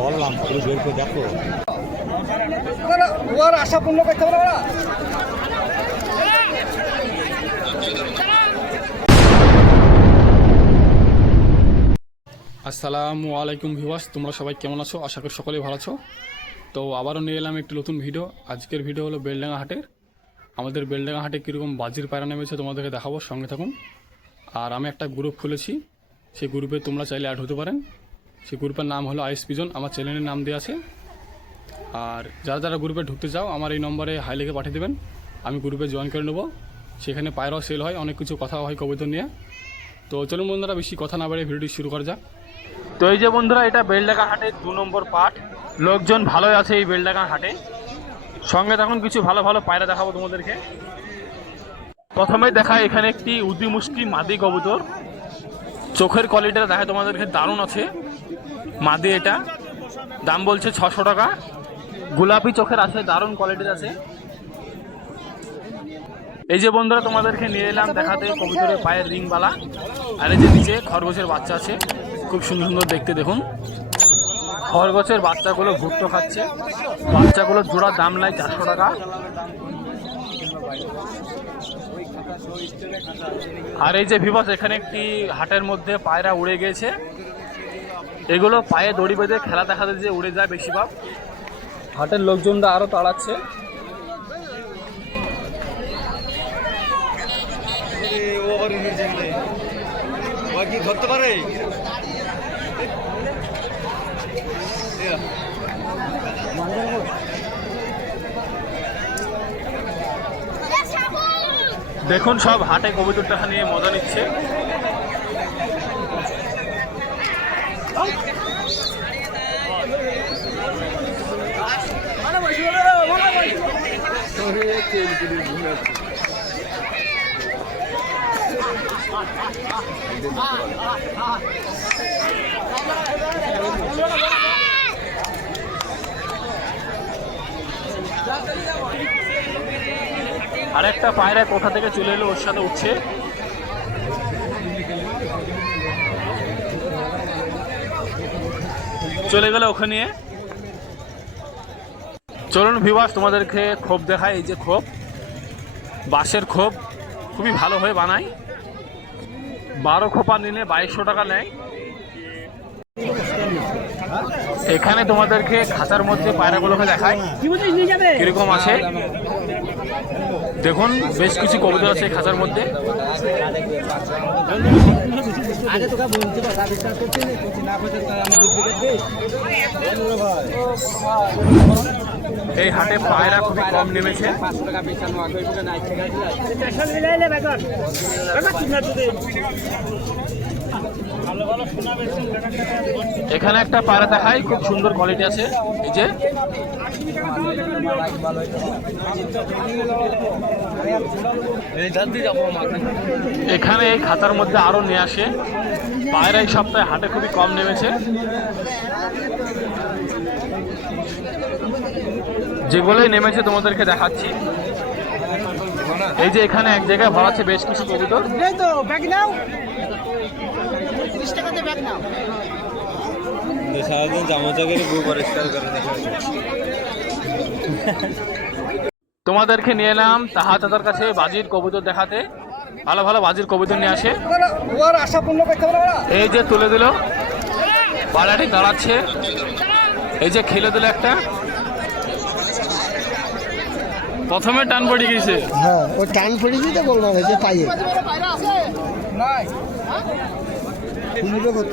বললাম বের করে দেখো। ওর আশা পূর্ণ করতে পারে আসসালামু আলাইকুম ভিউয়ার্স, তোমরা সবাই কেমন আছো? আশা করি সকলেই ভালো আছো। তো আবারও নিয়ে এলাম একটি নতুন ভিডিও। আজকের ভিডিও হলো বেলডাঙ্গা হাটের। আমাদের বেলডাঙ্গা হাটে কীরকম বাজির পায়রা নেমেছে তোমাদেরকে দেখাবো, সঙ্গে থাকুন। আর আমি একটা গ্রুপ খুলেছি। সেই গ্রুপে তোমরা চাইলে অ্যাড হতে পারেন। সেই গ্রুপের নাম হলো আইস পিজন, আমার চ্যানেলের নাম দেওয়া আছে। আর যারা যারা গ্রুপে ঢুকতে চাও, আমার এই নম্বরে হাই লিখে পাঠিয়ে দেবেন। আমি গ্রুপে জয়েন করে নেব। সেখানে পায়রাও সেল হয়, অনেক কিছু কথা হয় কবিতা নিয়ে। তো চলুন বন্ধুরা, বেশি কথা না বাড়িয়ে ভিডিওটি শুরু করা যাক। তো এই যে বন্ধুরা, এটা বেলডাকা হাটের দু নম্বর পার্ট লোকজন ভালোই আছে এই বেলডাকা হাটে। সঙ্গে তখন কিছু ভালো ভালো পায়রা দেখাবো তোমাদেরকে। প্রথমে দেখা এখানে একটি উদি মুষ্টি মাদি কবুতর। চোখের কোয়ালিটিটা দেখা তোমাদেরকে, দারুণ আছে। মাদি এটা। দাম বলছে ছশো টাকা। গোলাপি চোখের আছে, দারুণ কোয়ালিটির আছে। এই যে বন্ধুরা, তোমাদেরকে নিয়ে এলাম দেখাতে কবুতরের পায়ের রিংবালা। আর এই যে নিচে খরগোশের বাচ্চা আছে। খুব সুন্দর সুন্দর দেখতে দেখুন। খরগোশের বাচ্চাগুলো ভুট্টো খাচ্ছে। বাচ্চাগুলোর জোড়ার দাম নাই চারশো টাকা। আর এই যে ভিবাস এখানে একটি হাটের মধ্যে পায়রা উড়ে গিয়েছে এগুলো পায়ে দড়ি বেঁধে খেলা দেখাতে যে উড়ে যায় বেশিরভাগ। হাটের লোকজনরা আরও তাড়াচ্ছে। ধরতে পারে? দেখুন সব হাটে কবিতরটা নিয়ে মজা নিচ্ছে। আরেকটা পায়রা কোথা থেকে চলে এলো? ওর সাথে উঠছে। চলে গেল ওখানে চলুন ভিবাস তোমাদেরকে খোপ দেখায় এই যে খোপ বাঁশের খোপ খুবই ভালো হয়ে বানায়। বারো খোপা নিলে বাইশশো টাকা নেয়। এখানে তোমাদেরকে খাতার মধ্যে পায়রাগুলোকে দেখায়। কীরকম আছে? দেখুন বেশ কিছু কবুতর আছে এই খাঁচার মধ্যে। এই হাটে পায়রা খুবই কম নেমেছে। এখানে একটা পায়রা দেখায়, খুব সুন্দর কোয়ালিটি আছে। এই যে। এখানে এই খাতার মধ্যে আরও নিয়ে আসে। পায়রা এই সপ্তাহে হাটে খুবই কম নেমেছে। যেগুলোই নেমেছে তোমাদেরকে দেখাচ্ছি। এই যে এখানে এক জায়গায় ভরাচ্ছে বেশ কিছু কবুতর তো। ব্যাগ নাও। তিরিশ টাকাতে ব্যাগ নাও। সারাদিন জামা চাকরি বউ পরিষ্কার করে দেখা তোমাদেরকে নিয়ে এলাম তাহা তাদের কাছে বাজির কবুতর দেখাতে। ভালো ভালো বাজির কবুতর নিয়ে আসে। ওর আশা পূর্ণ করতে পারে এই যে তুলে দিল। পাড়াটি দাঁড়াচ্ছে। এই যে খেলে দিল একটা। প্রথমে টান পড়ে গেছে। হ্যাঁ ওই টান পড়ে দিতে বললাম যে পাইয়ে নাই কত?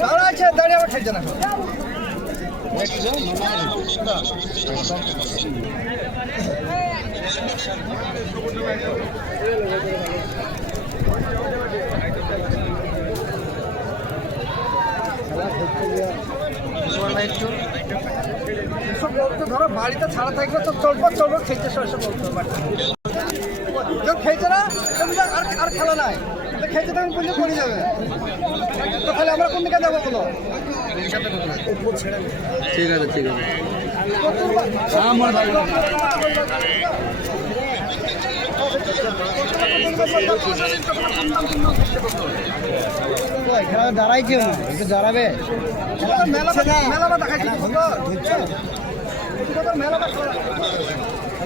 দাঁড়া আছে, দাঁড়িয়ে আবার ঠেকছে না। এসব বলতে ধরো বাড়িতে ছাড়া থাকবে তো চলবো চলবো খেতে সব বলতে পারছি। খেয়েছে না আর আর খেলা নাই। তো খেয়েছে তখন পুজো পড়ে যাবে। তো তাহলে আমরা কোন দিকে যাব বলো? ঠিক আছে ঠিক আছে। খেলা দাঁড়াই কেউ একটু দাঁড়াবে। মেলা মেলাটা দেখাইছি মেলাটা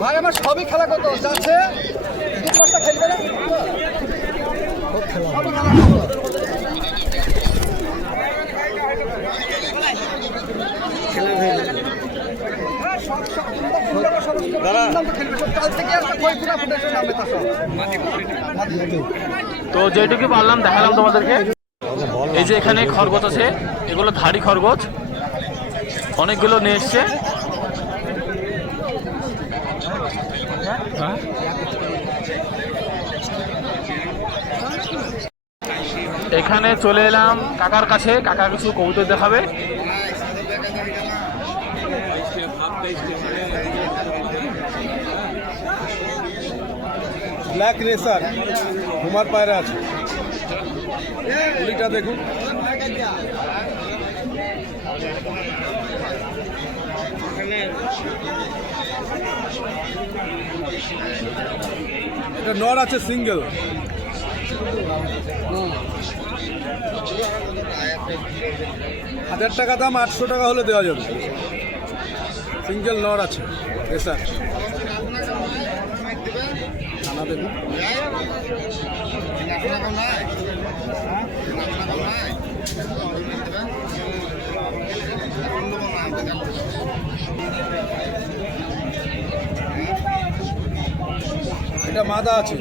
ভাই আমার সবই খেলা কত? যাচ্ছে? খেলবে না সবই খেলা কত? হ্যাঁ, সব সব তোমরা তোমরা সব তোমরা খেলবে সব কাল থেকে একটা কই পুরা ফুটেছে নামে তা যেটুকু পারলাম, দেখালাম তোমাদেরকে। এই যে এখানে খরগোশ আছে, এগুলো ধাড়ি খরগোশ। অনেকগুলো নিয়ে এসছে? এখানে চলে এলাম কাকার কাছে, কাকা কিছু কবুতর দেখাবে। ব্ল্যাক রেসার কুমার পায়রা আছে গুলিটা দেখুন। এটা নর আছে, সিঙ্গেল। হাজার টাকা দাম, আটশো টাকা হলে দেওয়া যাবে। সিঙ্গেল নর আছে রেসার খানা দেখুন এটা মাদা আছে।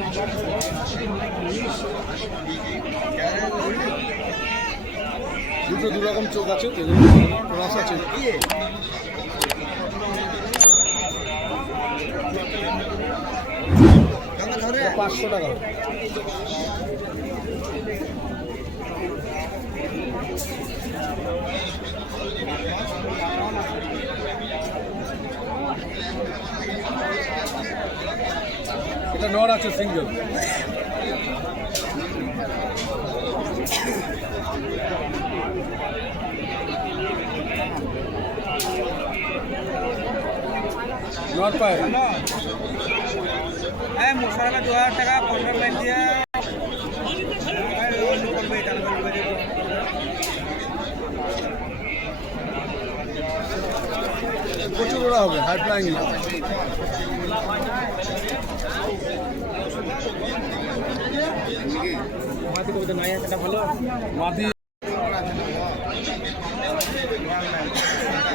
দুটো দু রকম চোখ আছে রস আছে এটা পাঁচশো টাকা। এটা নর আছে সিঙ্গেল নর পায়। হ্যাঁ মশলা দু হাজার টাকা পনেরো লাখ দিয়ে প্রচুর ওরা হবে হাই ফ্লাইং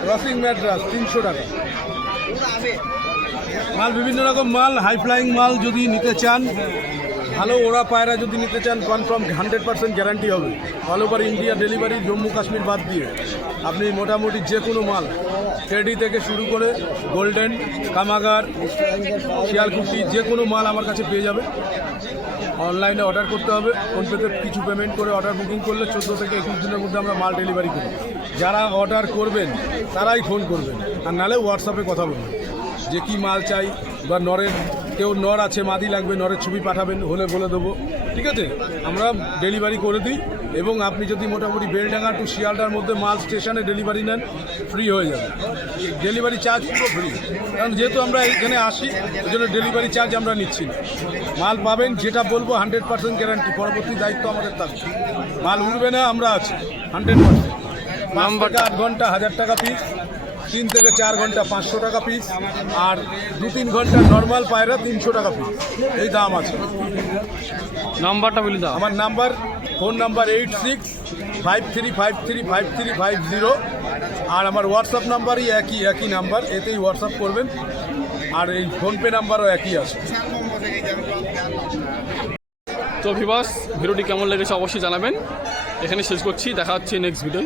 রসিং ম্যাড্রাস, তিনশো টাকা। মাল, বিভিন্ন রকম মাল হাই ফ্লাইং মাল যদি নিতে চান, ভালো ওরা পায়রা যদি নিতে চান কনফার্ম হান্ড্রেড পার্সেন্ট গ্যারান্টি হবে। All over India delivery Jammu Kashmir বাদ দিয়ে। আপনি মোটামুটি যে কোনো মাল টেডি থেকে শুরু করে গোল্ডেন কামাগার শিয়ালকুটি যে কোনো মাল আমার কাছে পেয়ে যাবে। অনলাইনে অর্ডার করতে হবে ফোনপেতে কিছু পেমেন্ট করে অর্ডার বুকিং করলে চোদ্দ থেকে একুশ দিনের মধ্যে আমরা মাল ডেলিভারি করি। যারা অর্ডার করবেন, তারাই ফোন করবেন। আর নাহলে হোয়াটসঅ্যাপে কথা বলবেন। যে কি মাল চাই বা নরের কেউ নর আছে মাদি লাগবে নরের ছবি পাঠাবেন হলে বলে দেবো। ঠিক আছে? আমরা ডেলিভারি করে দিই এবং আপনি যদি মোটামুটি বেলডাঙ্গা টু শিয়ালদার মধ্যে মাল স্টেশনে ডেলিভারি নেন ফ্রি হয়ে যাবে। ডেলিভারি চার্জ পুরো ফ্রি কারণ যেহেতু আমরা এখানে আসি ওই জন্য ডেলিভারি চার্জ আমরা নিচ্ছি না। মাল পাবেন যেটা বলব হান্ড্রেড পার্সেন্ট গ্যারান্টি পরবর্তী দায়িত্ব আমাদের থাকবে মাল উঠবে না আমরা আছি। হান্ড্রেড পার্সেন্ট আট ঘণ্টা হাজার টাকা পিস তিন থেকে চার ঘণ্টা পাঁচশো টাকা পিস আর দু তিন ঘণ্টা নর্মাল পায়রা তিনশো টাকা পিস এই দাম আছে। নাম্বারটা বলে দাও। আমার number phone number eight six five three five three five three five zero. আর আমার হোয়াটসঅ্যাপ নাম্বারই একই একই নাম্বার এতেই হোয়াটসঅ্যাপ করবেন। আর এই ফোনপে নাম্বারও একই আছে। তো ভিবাস ভিডিওটি কেমন লেগেছে অবশ্যই জানাবেন। এখানে শেষ করছি দেখা হচ্ছে নেক্সট ভিডিও